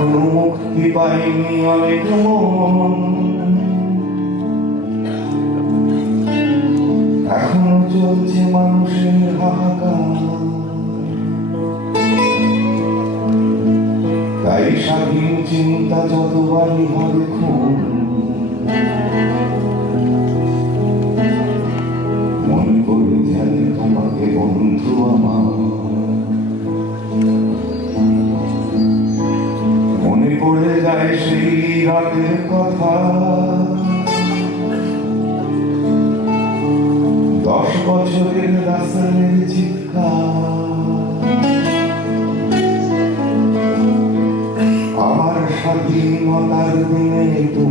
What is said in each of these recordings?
এখনও মুক্তি পাইনি আমি এখনও চলছে মানুষের হাহাকার। তাই স্বাধীন চিন্তা যতবারই হবে খুন। যায় কথা। দশ আমার স্বাধীনতার দিনে তুমি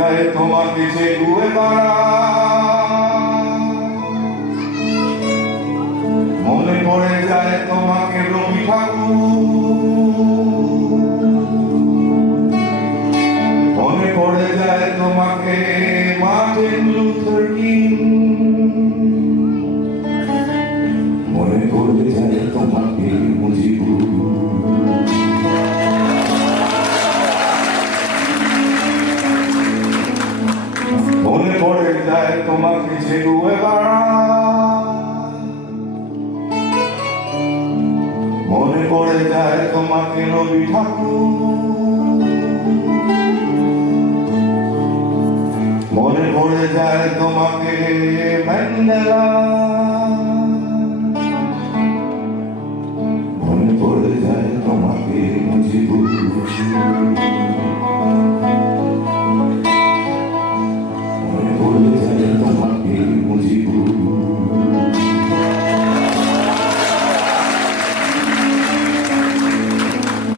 পড়ে যায় তোমাকে যে গুয়ে মারা মনে পড়ে যায় তোমাকে রবি ঠাকুর। মনে পড়ে যায় তোমাকে মার্টিন মনে পড়ে যায় তোমাকে যায় তোমাকে যে মনে পড়ে যায় তোমাকে রবি ঠাকুর মনে পড়ে যায় তোমাকে ম্যান্ডেলা।